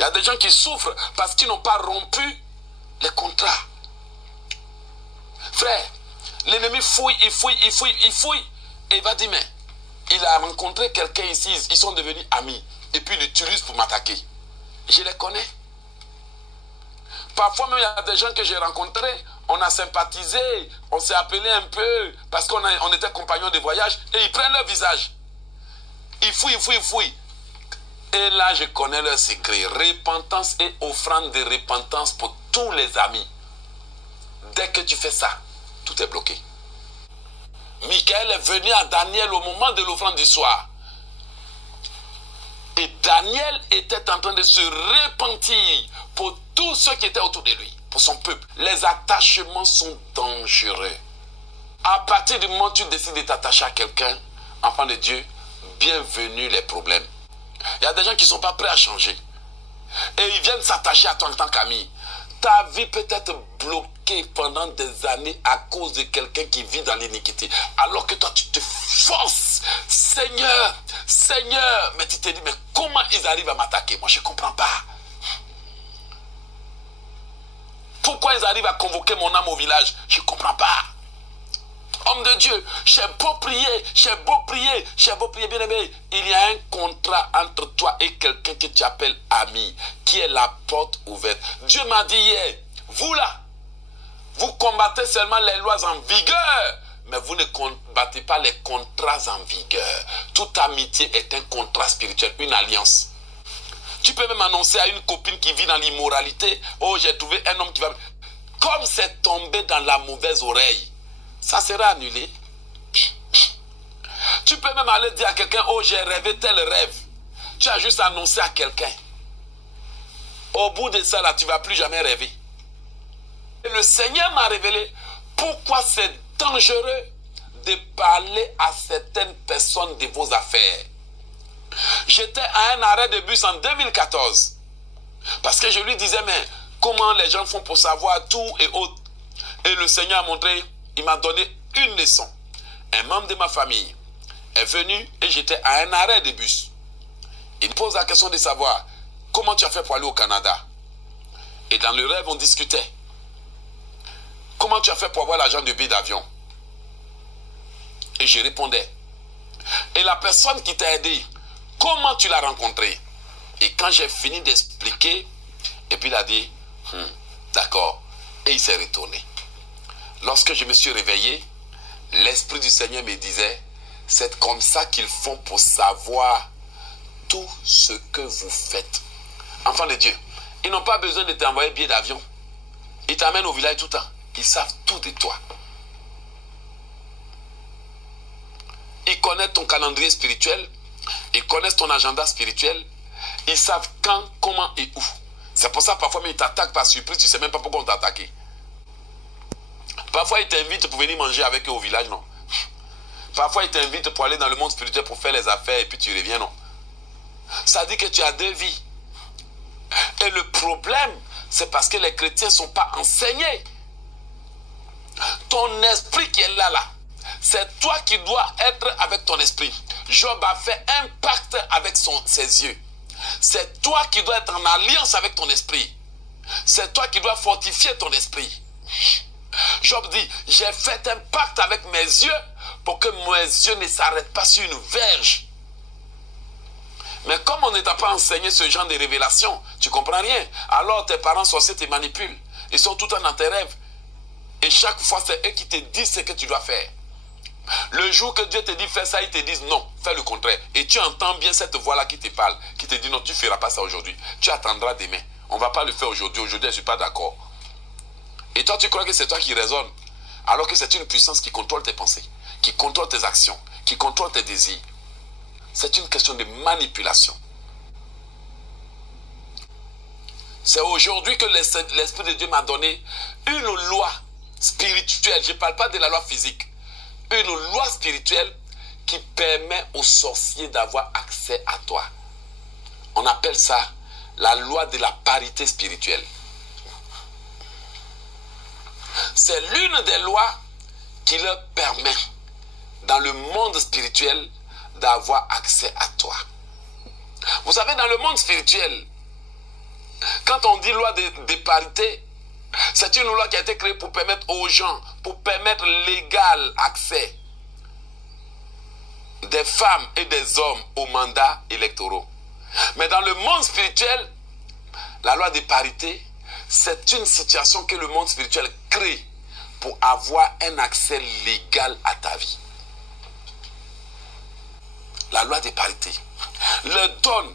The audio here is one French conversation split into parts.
Il y a des gens qui souffrent parce qu'ils n'ont pas rompu les contrats. Frère, l'ennemi fouille, il fouille, il fouille, il fouille. Et il va dire, mais il a rencontré quelqu'un ici, ils sont devenus amis. Et puis il l'utilise pour m'attaquer. Je les connais. Parfois même, il y a des gens que j'ai rencontrés, on a sympathisé, on s'est appelé un peu, parce qu'on était compagnons de voyage, et ils prennent leur visage. Ils fouillent, ils fouillent, ils fouillent. Et là, je connais leur secret. Repentance et offrande de repentance pour tous les amis. Dès que tu fais ça, tout est bloqué. Michael est venu à Daniel au moment de l'offrande du soir. Et Daniel était en train de se repentir pour tous ceux qui étaient autour de lui, pour son peuple. Les attachements sont dangereux. À partir du moment où tu décides de t'attacher à quelqu'un, enfant de Dieu, bienvenue les problèmes. Il y a des gens qui ne sont pas prêts à changer. Et ils viennent s'attacher à toi en tant qu'ami. Ta vie peut être bloquée pendant des années à cause de quelqu'un qui vit dans l'iniquité. Alors que toi, tu te forces. Seigneur, Seigneur. Mais tu te dis, mais comment ils arrivent à m'attaquer? Moi, je ne comprends pas. Pourquoi ils arrivent à convoquer mon âme au village? Je ne comprends pas. Homme de Dieu, j'ai beau prier, j'ai beau prier, j'ai beau prier, bien aimé. Il y a un contrat entre toi et quelqu'un que tu appelles ami, qui est la porte ouverte. Dieu m'a dit hier, vous là, vous combattez seulement les lois en vigueur, mais vous ne combattez pas les contrats en vigueur. Toute amitié est un contrat spirituel, une alliance. Tu peux même annoncer à une copine qui vit dans l'immoralité, oh j'ai trouvé un homme qui va... Comme c'est tombé dans la mauvaise oreille, ça sera annulé. Tu peux même aller dire à quelqu'un, oh j'ai rêvé tel rêve. Tu as juste annoncé à quelqu'un. Au bout de ça là, tu ne vas plus jamais rêver. Et le Seigneur m'a révélé pourquoi c'est dangereux de parler à certaines personnes de vos affaires. J'étais à un arrêt de bus en 2014. Parce que je lui disais, mais comment les gens font pour savoir tout et autres. Et le Seigneur a montré, il m'a donné une leçon. Un membre de ma famille est venu et j'étais à un arrêt de bus. Il me pose la question de savoir comment tu as fait pour aller au Canada. Et dans le rêve, on discutait. Comment tu as fait pour avoir l'argent du billet d'avion? Et je répondais. Et la personne qui t'a aidé, comment tu l'as rencontré? Et quand j'ai fini d'expliquer, et puis il a dit, d'accord. Et il s'est retourné. Lorsque je me suis réveillé, l'Esprit du Seigneur me disait, c'est comme ça qu'ils font pour savoir tout ce que vous faites. Enfants de Dieu, ils n'ont pas besoin de t'envoyer billet d'avion. Ils t'amènent au village tout le temps. Ils savent tout de toi. Ils connaissent ton calendrier spirituel. Ils connaissent ton agenda spirituel. Ils savent quand, comment et où. C'est pour ça parfois ils t'attaquent par surprise. Tu ne sais même pas pourquoi on t'a attaqué. Parfois ils t'invitent pour venir manger avec eux au village, non. Parfois ils t'invitent pour aller dans le monde spirituel pour faire les affaires et puis tu reviens, non. Ça dit que tu as deux vies. Et le problème, c'est parce que les chrétiens ne sont pas enseignés. Ton esprit qui est là, c'est toi qui dois être avec ton esprit. Job a fait un pacte avec ses yeux. C'est toi qui dois être en alliance avec ton esprit. C'est toi qui dois fortifier ton esprit. Job dit, j'ai fait un pacte avec mes yeux pour que mes yeux ne s'arrêtent pas sur une verge. Mais comme on ne t'a pas enseigné ce genre de révélation, tu ne comprends rien. Alors tes parents sorciers te manipulent. Ils sont tout le temps dans tes rêves. Et chaque fois, c'est eux qui te disent ce que tu dois faire. Le jour que Dieu te dit fais ça, ils te disent non, fais le contraire. Et tu entends bien cette voix-là qui te parle, qui te dit non, tu ne feras pas ça aujourd'hui. Tu attendras demain. On ne va pas le faire aujourd'hui. Aujourd'hui, je ne suis pas d'accord. Et toi, tu crois que c'est toi qui raisonnes. Alors que c'est une puissance qui contrôle tes pensées, qui contrôle tes actions, qui contrôle tes désirs. C'est une question de manipulation. C'est aujourd'hui que l'Esprit de Dieu m'a donné une loi spirituelle. Je ne parle pas de la loi physique. Une loi spirituelle qui permet aux sorciers d'avoir accès à toi. On appelle ça la loi de la parité spirituelle. C'est l'une des lois qui leur permet, dans le monde spirituel, d'avoir accès à toi. Vous savez, dans le monde spirituel, Quand on dit loi de parité, c'est une loi qui a été créée pour permettre aux gens, pour permettre l'égal accès des femmes et des hommes aux mandats électoraux. Mais dans le monde spirituel, la loi de parité, c'est une situation que le monde spirituel crée pour avoir un accès légal à ta vie. La loi de parité leur donne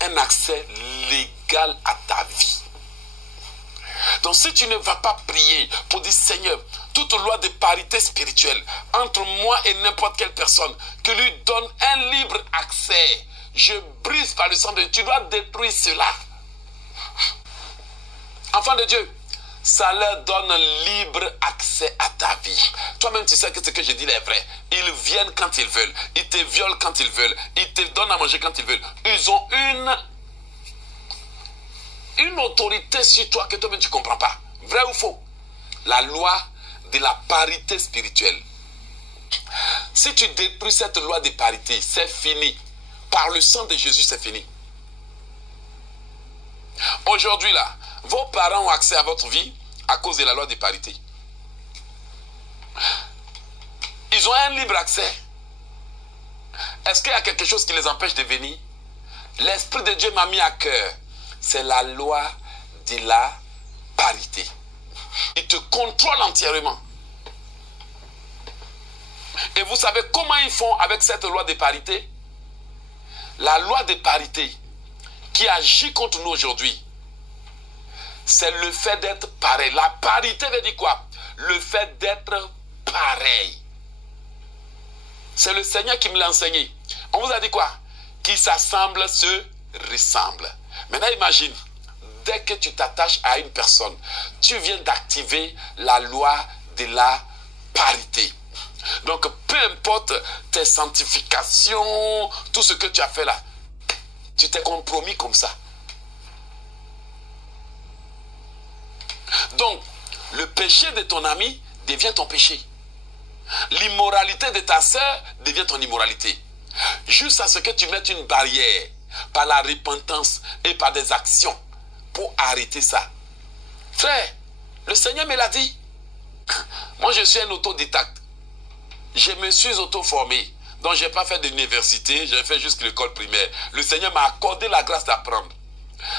un accès légal à ta vie. Donc si tu ne vas pas prier pour dire Seigneur, toute loi de parité spirituelle entre moi et n'importe quelle personne qui lui donne un libre accès, je brise par le sang de Dieu. Tu dois détruire cela. Enfant de Dieu, ça leur donne libre accès à ta vie. Toi-même, tu sais que ce que je dis est vrai. Ils viennent quand ils veulent. Ils te violent quand ils veulent. Ils te donnent à manger quand ils veulent. Ils ont une autorité sur toi que toi-même tu ne comprends pas. Vrai ou faux? La loi de la parité spirituelle. Si tu détruis cette loi de parité, c'est fini. Par le sang de Jésus, c'est fini. Aujourd'hui, là, vos parents ont accès à votre vie à cause de la loi de parité. Ils ont un libre accès. Est-ce qu'il y a quelque chose qui les empêche de venir? L'Esprit de Dieu m'a mis à cœur. C'est la loi de la parité. Il te contrôle entièrement. Et vous savez comment ils font avec cette loi de parité? La loi de parité qui agit contre nous aujourd'hui, c'est le fait d'être pareil. La parité veut dire quoi? Le fait d'être pareil. C'est le Seigneur qui me l'a enseigné. On vous a dit quoi? Qui s'assemble se ressemble. Maintenant imagine, dès que tu t'attaches à une personne, tu viens d'activer la loi de la parité. Donc peu importe tes sanctifications, tout ce que tu as fait là, tu t'es compromis comme ça. Donc, le péché de ton ami devient ton péché. L'immoralité de ta sœur devient ton immoralité. Juste à ce que tu mettes une barrière par la repentance et par des actions pour arrêter ça. Frère, le Seigneur me l'a dit. Moi, je suis un autodidacte. Je me suis auto-formé. Donc, je n'ai pas fait d'université, j'ai fait juste l'école primaire. Le Seigneur m'a accordé la grâce d'apprendre.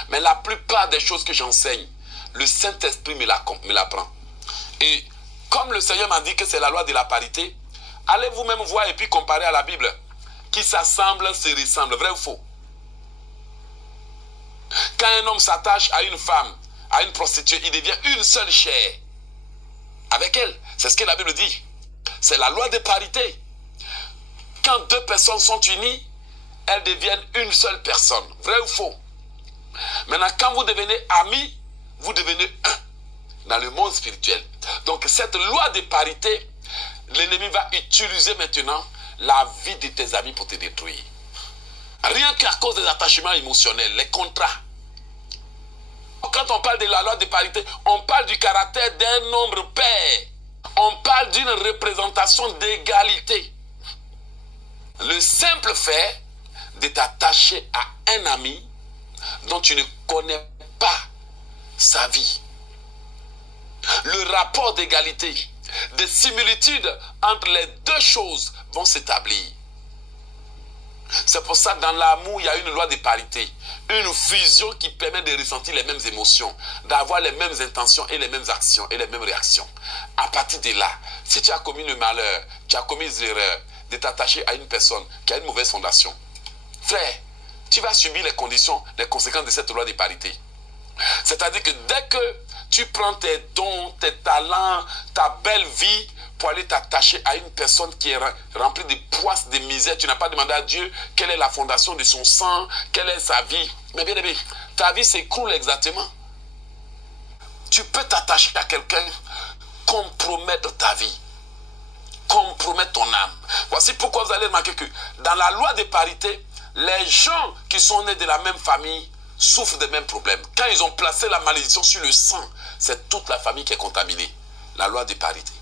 Mais la plupart des choses que j'enseigne, le Saint-Esprit me l'apprend. Et comme le Seigneur m'a dit que c'est la loi de la parité, allez vous-même voir et puis comparer à la Bible. Qui s'assemble se ressemble, vrai ou faux? Quand un homme s'attache à une femme, à une prostituée, il devient une seule chair avec elle. C'est ce que la Bible dit. C'est la loi de parité. Quand deux personnes sont unies, elles deviennent une seule personne. Vrai ou faux? Maintenant, quand vous devenez amis, vous devenez un dans le monde spirituel. Donc, cette loi de parité, l'ennemi va utiliser maintenant la vie de tes amis pour te détruire. Rien qu'à cause des attachements émotionnels, les contrats. Quand on parle de la loi de parité, on parle du caractère d'un nombre pair. On parle d'une représentation d'égalité. Le simple fait de t'attacher à un ami dont tu ne connais pas sa vie. Le rapport d'égalité, des similitudes entre les deux choses vont s'établir. C'est pour ça que dans l'amour, il y a une loi de parité. Une fusion qui permet de ressentir les mêmes émotions, d'avoir les mêmes intentions et les mêmes actions et les mêmes réactions. À partir de là, si tu as commis le malheur, tu as commis l'erreur de t'attacher à une personne qui a une mauvaise fondation, frère, tu vas subir les conséquences de cette loi de parité. C'est-à-dire que dès que tu prends tes dons, tes talents, ta belle vie pour aller t'attacher à une personne qui est remplie de poisses, de misère, tu n'as pas demandé à Dieu quelle est la fondation de son sang, quelle est sa vie. Mais bien aimé, ta vie s'écroule exactement. Tu peux t'attacher à quelqu'un, compromettre ta vie, compromettre ton âme. Voici pourquoi vous allez remarquer que dans la loi de parité, les gens qui sont nés de la même famille souffrent des mêmes problèmes. Quand ils ont placé la malédiction sur le sang, c'est toute la famille qui est contaminée. La loi de parité.